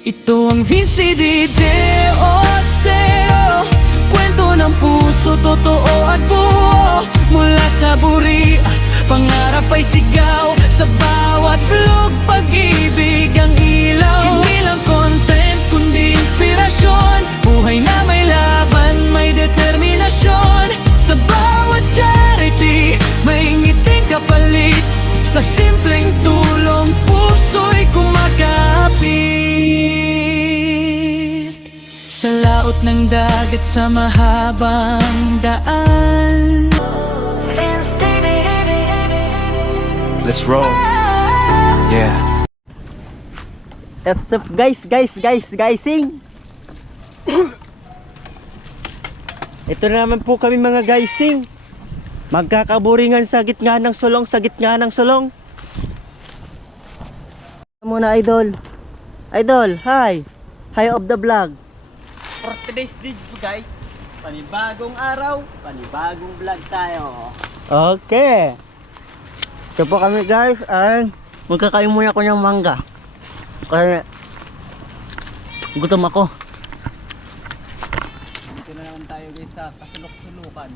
Ito ang Vinci di Deoseo, kwento ng puso, totoo at buo. Mula sa burias, pangarap ay sigaw. Sa bawat vlog, pag-ibig ang ilaw. Hindi lang content, kundi inspirasyon. Buhay na may laban, may determinasyon. Sa bawat charity, may ngiting kapalit. Sa simpleng tulong, puso'y kumakapit. Sa laot ng dagat, sa mahabang daan. Let's roll. Yeah. What's up guysing. Ito na naman po kami mga guysing. Magkakaburingan sa gitna ng sulong, Muna idol. Hi. Hi of the vlog. For today's video guys, panibagong araw, panibagong vlog tayo. Okay. Ito po kami guys, ay magkakain muna ako ng mangga. Kaya gutom ako. Dito na naman tayo guys sa kasulok-sulukan.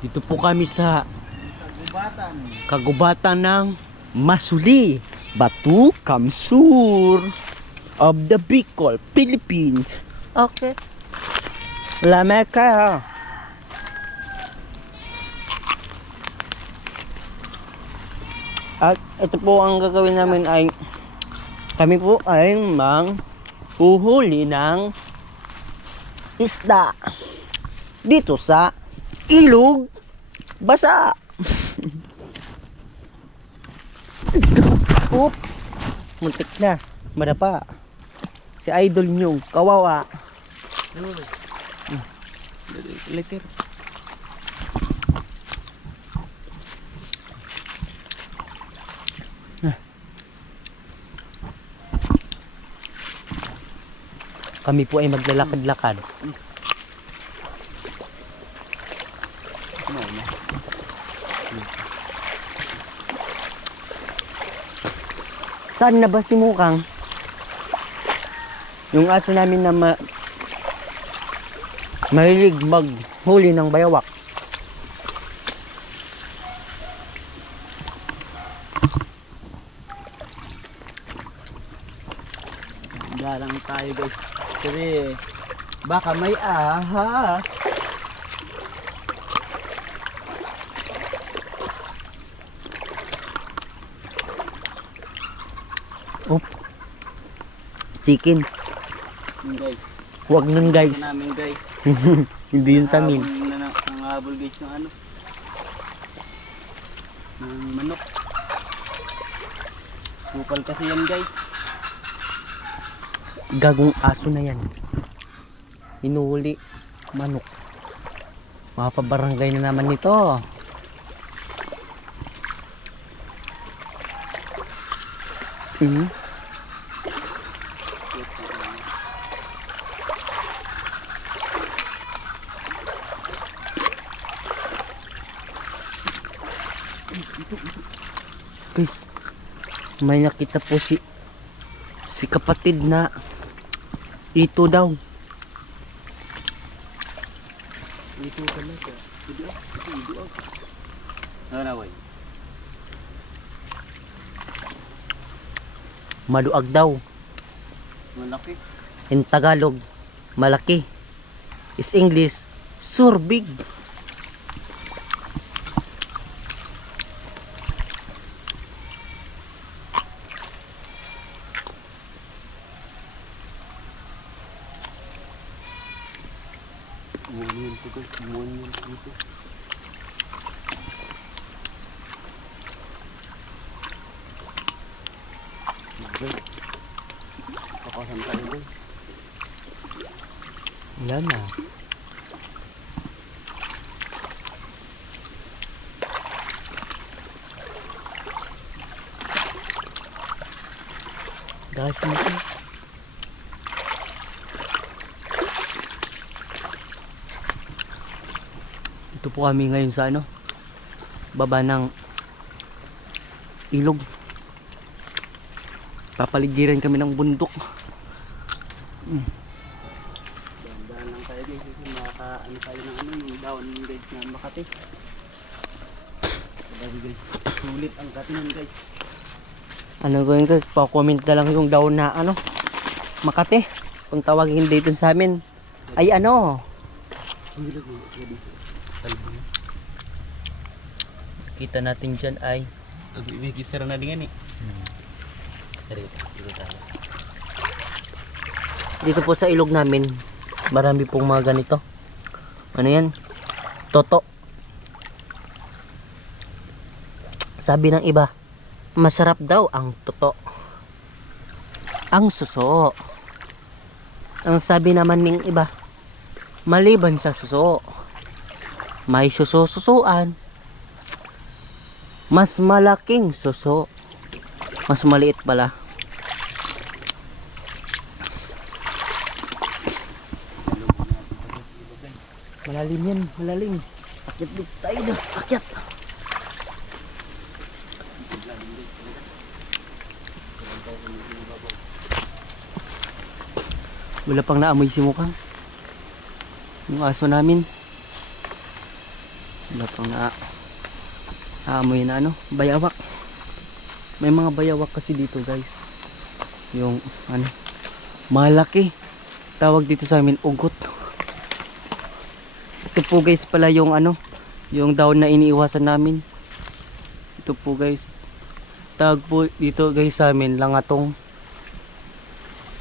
Dito po kami sa kagubatan ng Masuli, Batu Kamsur of the Bicol, Philippines. Okay. Lamig kayo. At ito po ang gagawin namin ay kami po ay huhuli ng isda dito sa ilog basa. Oop, muntik na madapa si idol nyo, kawawa. Letter. Kami po ay maglalakad-lakad. Saan na ba si Mukang? Yung aso namin na mahilig maghuli ng bayawak. Galang tayo guys. Kasi baka may ahas. Oh, chicken. Guys. Huwag nun guys. Namin guys. Hindi yun sa amin. Nangahabol guys ng ano. Ng manok. Kupal kasi yan guys. Gagong aso na yan. Inuhuli manok. Mapabarangay na naman nito. Guys, may nakita po si kapatid na ito daw. Ito talaga. Ito. Ano na boy? Maduag daw. Malaki. In Tagalog, malaki. Is English, surbig. Monyon to guys. Monyon dito. Guys. Pakasan tayo guys. Wala na. Guys, ito po kami ngayon sa baba ng ilog. Papaligiran kami ng bundok. Dahan lang tayo guys kasi makaka-ano tayo ng ano yung daon guys na Makati. Dahil guys, sulit ang katinan guys. Ano gawin ko? Pa-comment na lang yung daon na ano, Makati. Kung tawagin dito sa amin. Ay ano? Kita natin dyan ay May kisara na din yan eh. dito po sa ilog namin. Marami pong mga ganito. Ano yan? Toto. Sabi ng iba, masarap daw ang toto. Ang suso. Ang sabi naman ng iba, maliban sa suso, may suso-susuan. Mas malaking suso. Mas maliit pala. Malalim yan, malalim. Akyat dito tayo na, akyat. Wala pang naamoy si Mukang. Yung aso namin. Wala pang naamoy na ano, bayawak. May mga bayawak kasi dito guys. Yung ano, malaki. Tawag dito sa amin, ugot. Ito po guys pala yung ano, yung daon na iniiwasan namin. Ito po guys. Tawag po dito guys sa amin, langatong.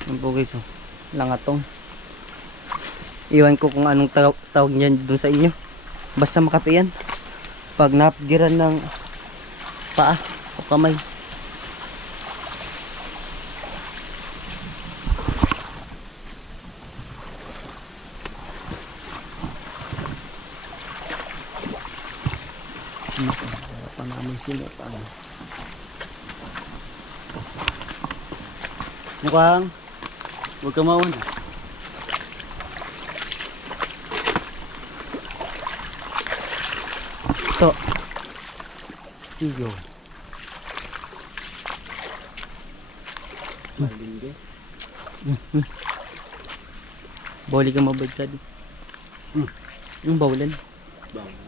Yan po guys, oh. Langatong. Iwan ko kung anong tawag niyan dun sa inyo. Basta Makati yan. Pag napgiran ng paa o kamay. Mukhang huwag ka mauna. Ito. Siyo. Malindi. Bawali ka mabadsad. Yung bawlan. Bawal.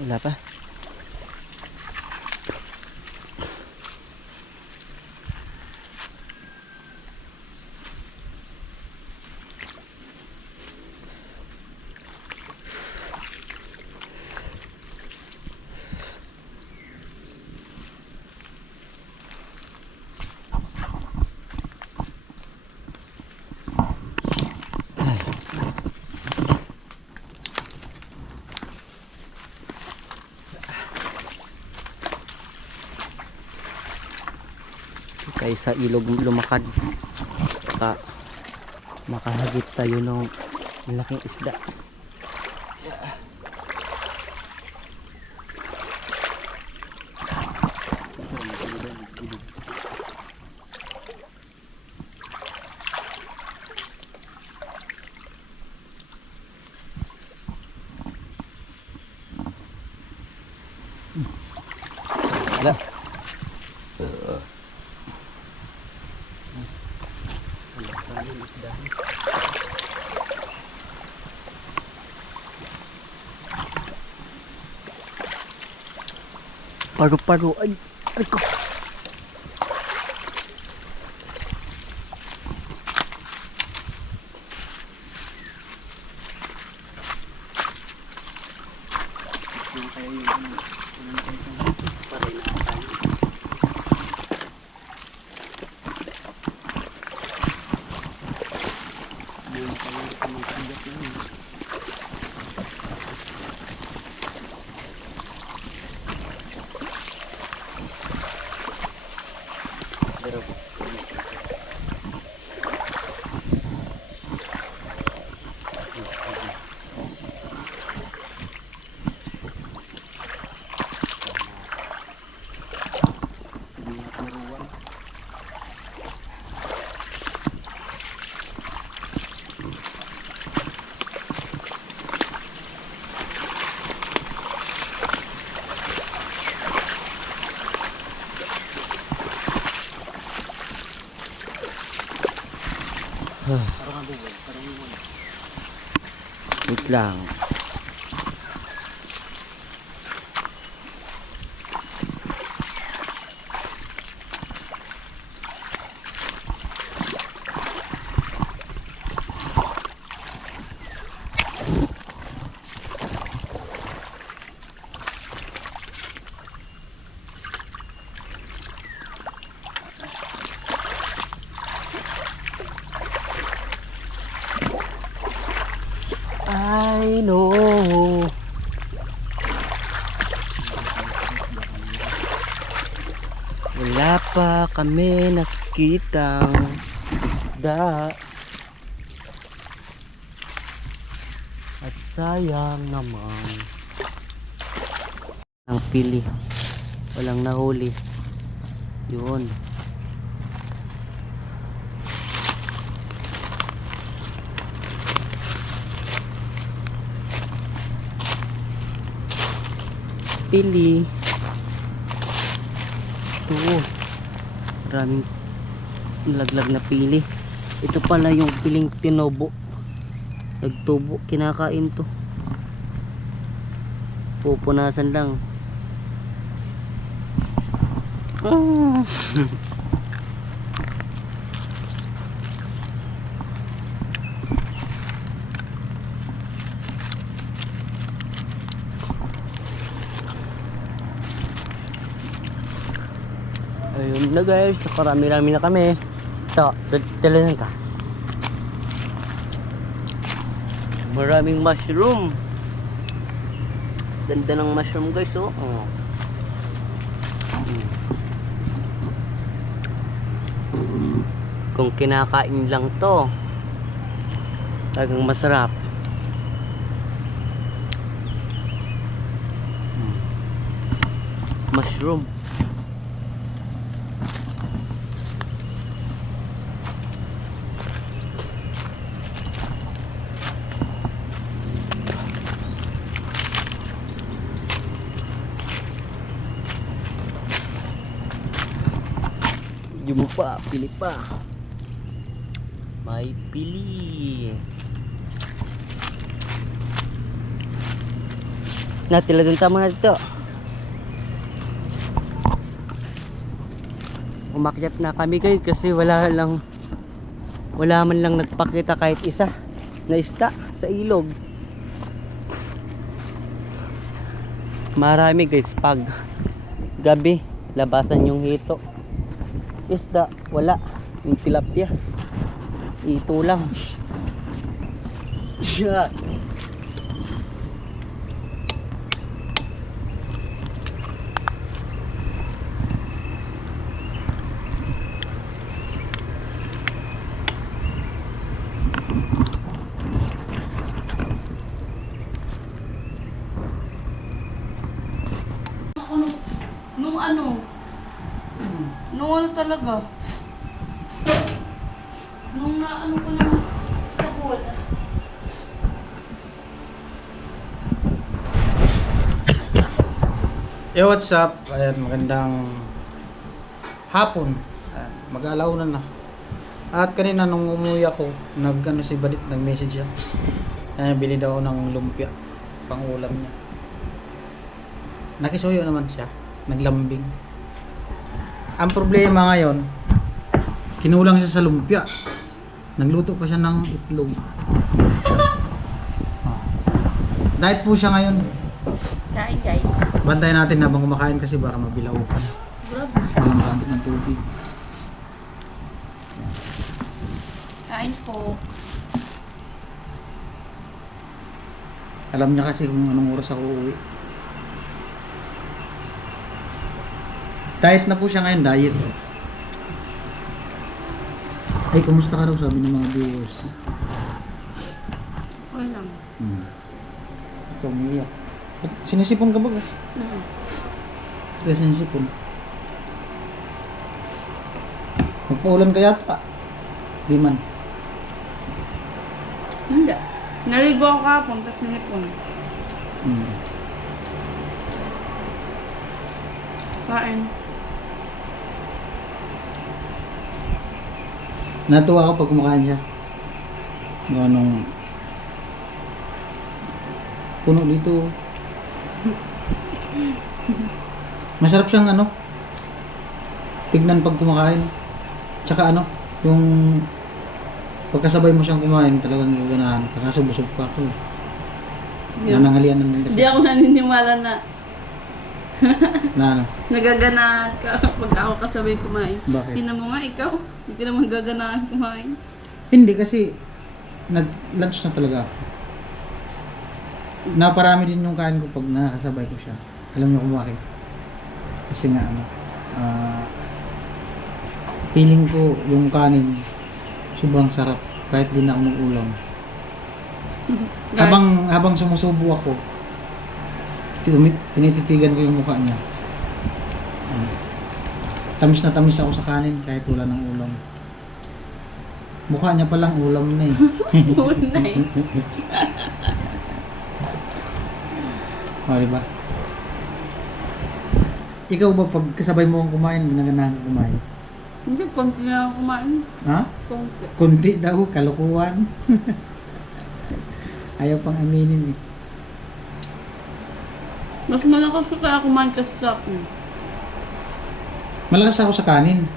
Wala pa. Tayo sa ilog lumakad. Makahagit tayo ng malaking isda. Wala. Paru-paru. Ay ko. lang. I know. Wala pa kami nakikitang isda. At sayang naman. Ang pili. Walang nahuli. Yun. Pili. Ito. Maraming laglag na pili. Ito pala yung piling tinobo. Nagtubo. Kinakain to. Pupunasan lang. Ah. Ayun na guys, nakarami-rami na kami. Ito, talagang ka. Maraming mushroom. Ganda ng mushroom guys, oh. Kung kinakain lang to, talagang masarap. Mushroom. Yung pa, pili pa. May pili. Natiladan tama na dito. Umakyat na kami guys kasi wala man lang nagpakita kahit isa na isda sa ilog. Marami guys pag gabi labasan yung hito. Isda wala, yung tilapia ito lang. Shit. Nung ano talaga? Nung naano ko na sa bola. Yo, what's up? Ayan, magandang hapon. Mag-alaunan na. At kanina nung umuwi ako, nag-ano si Badit, nag-message siya. Bili daw ng lumpia, pang ulam niya. Nakisuyo naman siya, naglambing. Ang problema ngayon, kinulang siya sa lumpia. Nagluto pa siya ng itlog. Diet po siya ngayon. Kain guys. Bantayan natin habang kumakain kasi baka mabilaukan. Grabe. Walang gamit ng tubig. Kain po. Alam niya kasi kung anong oras ako uuwi. Diet na po siya ngayon, diet. Ay, kumusta ka raw sabi ng mga viewers? Okay lang. Ikaw umiiyak. Ba't sinisipon ka ba? Ba't sinisipon? Magpaulan ka yata. Di man. Hindi. Naligo ako kahapon, tapos ninipon. Kain. Natuwa ako pag kumakain siya. Anong Puno dito. Masarap siyang ano, tignan pag kumakain. Tsaka ano, yung pagkasabay mo siyang kumain, talagang gaganahan. Kaso busog pa ako. Nanangalian na nila Hindi ako naniniwala na na ano. nagaganahan ka pag ako kasabay kumain. Bakit? Tingnan mo nga ikaw, hindi ka naman gaganahan kumain. Hindi kasi nag-lunch na talaga ako. Naparami din yung kain ko pag nakakasabay ko siya. Alam niyo kung bakit? Kasi nga ano, feeling ko yung kanin sobrang sarap kahit di na ako mag-ulam. Habang sumusubo ako, tinititigan ko yung mukha niya. Tamis na tamis ako sa kanin kahit wala ng ulam. Mukha niya palang ulam na eh. Unay. O, diba? Ikaw ba pag kasabay mo akong kumain, ginaganahan ka kumain? Hindi, konti na ako kumain. Ha? Konti. Kunti daw, kalukuhan. Ayaw pang aminin eh. Mas malakas ka kaya kumain kasi sa akin. Malakas ako sa kanin.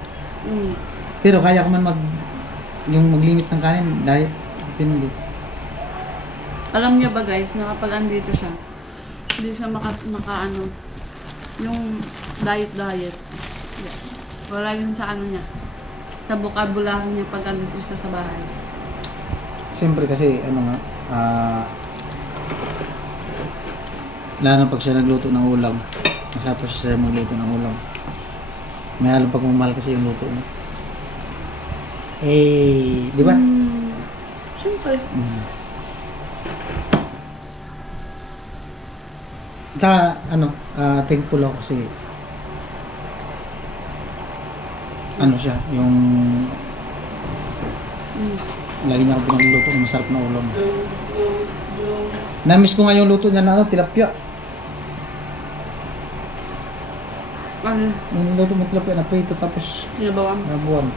Pero kaya ko man yung maglimit ng kanin dahil hindi. Alam niya ba guys, na kapag andito siya, hindi siya maka ano, yung diet. Yeah. Wala yun sa ano niya. Sa bukabulahan niya pag andito siya sa bahay. Siyempre kasi ano nga, lalo na pag siya nagluto ng ulam, masarap pa siya magluto ng ulam. May halong pagmamahal kasi yung luto niya. Eh, di ba? Siyempre. Tsaka, ano, thankful ako kasi ano siya, yung lagi niya ako pinagluluto ng masarap na ulam. Namiss ko nga yung luto niya na ano, tilapia. Ano? Yung luto mo tilapia na prito tapos Sinabawan. nabuwan.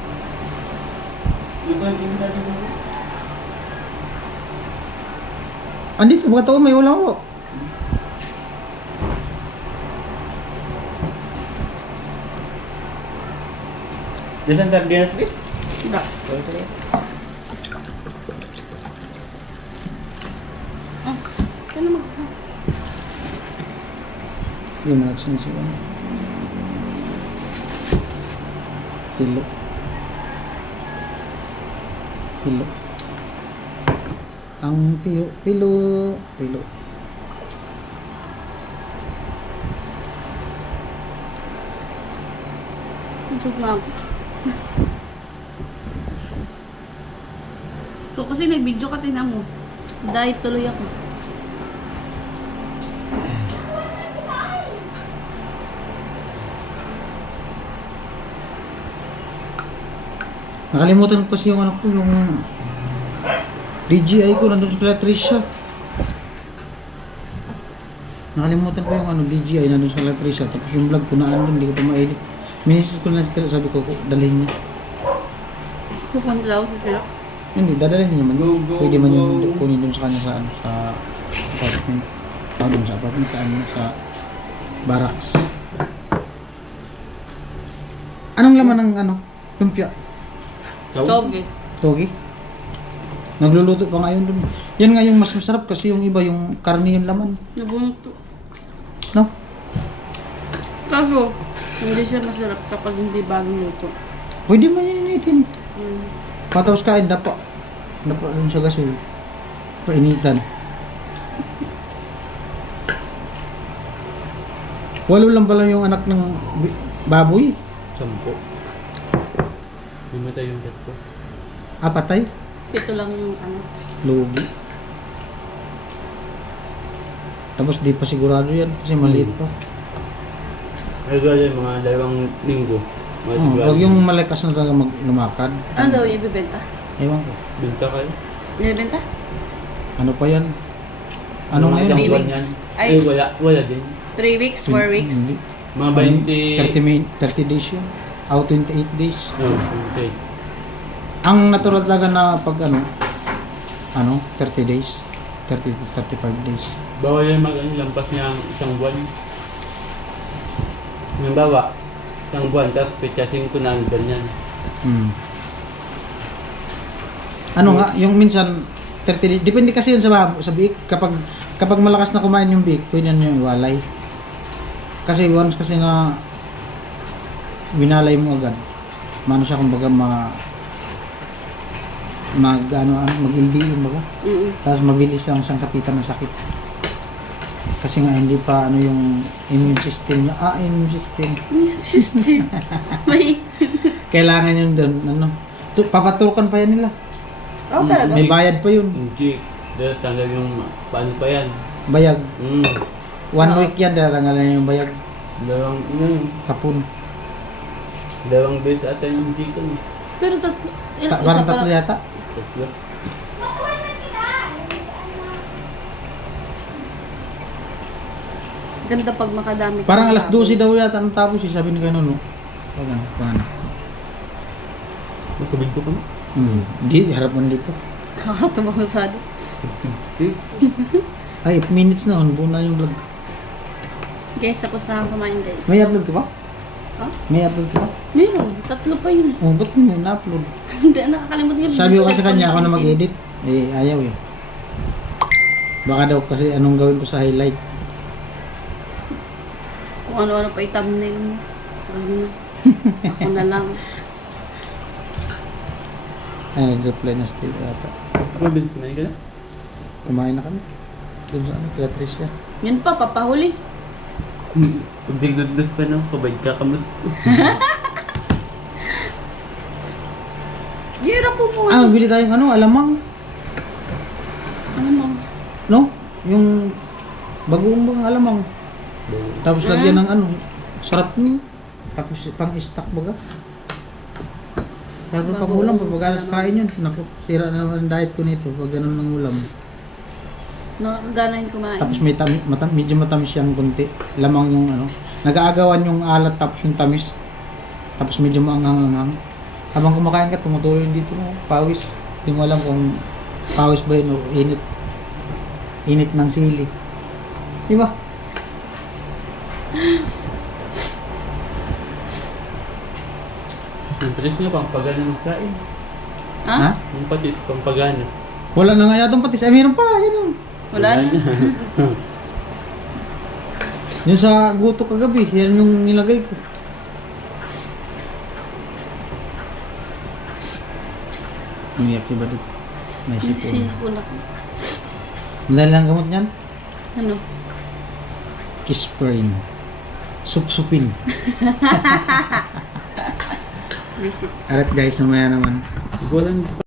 Andito, mga tao, may ulam ko. Diyan sardinas di? Wala. Kaya mag... Hindi mo nagsinisigan. Tilo. Ang tilo. Busog na ako. So kasi nag-video ka, tingnan mo. Diet tuloy ako. Nakalimutan ko kasi yung ano ko, yung DJI ko, nandun sa kala Trisha. Nakalimutan ko yung ano, DJI, nandun sa kala Trisha. Tapos yung vlog ko na ano, hindi ko pa ma-edit. Minisis ko na si Tilo, sabi ko, dalhin niya. Pupunta daw sa sila. Hindi, dadalhin niya naman. Pwede man yung kunin dun sa kanya sa ano, sa apartment. Dun sa apartment, sa ano, sa barracks. Anong laman ng ano, lumpia? Toge. Togi? Nagluluto pa nga yun dun. Yan nga yung mas masarap kasi yung iba, yung karne yung laman. Nabunot to. No? Kaso, hindi siya masarap kapag hindi bagong luto. Pwede mo initin. Patapos kain, dapa dun sa gasol. Painitan. 8 lang pala yung anak ng baboy. 10. Limitay yung cat ko. Patay. 7 lang yung ano. Lugi. Tapos di pa sigurado yan kasi maliit pa. Ay, gaya mga 2 linggo. Huwag yung malakas na talaga lumakad. Ano daw yung ibibenta? Ewan ko. Binta kayo? Ibibenta? Ano pa yan? Ano Mga ngayon? ilang 3 buwan weeks. yan? Ay. Eh, wala din. 3 weeks, 4 weeks? Hindi. Mga 30 days yun. 28 days. Okay. Ang natural talaga na pag ano 30 days. 30 to 35 days. Bawal yan lampas niya ang isang buwan. Halimbawa, isang buwan, tapos pechasin ko na ganyan. Ano nga, yung minsan 30 days, depende kasi yan sa biik. Kapag malakas na kumain yung biik, pwede nyo iwalay. Kasi once kasi na winalay mo agad, mano siya kumbaga mag-LBE baga. Tapos mabilis lang siyang kapitan ng sakit. Kasi nga hindi pa ano yung immune system niya. Immune system. System. May. Kailangan yun doon. Ano, papaturukan pa yan nila. Oh, talaga? May bayad pa yun. Hindi. Dahil tanggal yung paano pa yan. Bayag. 1 Oo. week yan, tatanggalan yung bayag. Kapun. 2 beses ata yung dito. Pero tatlo. Parang tatlo yata. Tatlo. Ganda pag makadami ka Parang ng alas tao. 12 daw yata ang tapos sabi ni Kano, no? Paano? Magkabig ko pa mo? Hindi, harapan dito. Kakatawa ko sa atin. Ay, 8 minutes na, buo na yung vlog. Guys, ako sa kumain guys. May upload ka ba? Ha? May upload ka ba? Meron. Tatlo pa yun. Oh, ba't mo na-upload? Hindi, nakakalimutan yun. Sabi ko kasi kanya ako na mag-edit. Eh, ayaw eh. Baka daw kasi anong gawin ko sa highlight. Kung ano-ano pa i-thumbnail mo. Wag na. Ako na lang. Ay, nag-reply na still ata. Ano ba kumain ka na? Kumain na kami. Doon sa ano, kila Tricia. Yun pa, papahuli. Pag digdudod pa no, kabay ka kamot. Gira po po. Bili tayong ano, alamang. Ano mo? No? Yung bagoong bang alamang. Tapos lagyan ng ano, sarap niyo. Tapos pang-stock baga. Sarap pag ulam, pag magalas kain yun. Naku, sira na naman ang diet ko nito pag ganun ng ulam. Nakakagana yung kumain. Tapos may medyo matamis siyang kunti. Lamang yung ano, nag-aagawan yung alat tapos yung tamis. Tapos medyo maanghang-anghang. Habang kumakain ka, tumutuloy dito mo, pawis. Hindi mo alam kung pawis ba yun o init. Init ng sili. Di ba? Yung patis niya, pampagana magkain. Ha? Yung patis, pampagana. Wala na nga yatang patis. Ay, meron pa. Yan o. Wala na. Yung sa guto kagabi, yan yung nilagay ko. Umiyak si Badut. May sipon. Sipon ako. Dahil lang gamot niyan? Ano? Kisprin. Supsupin. Visit. Alright guys, mamaya naman. Walang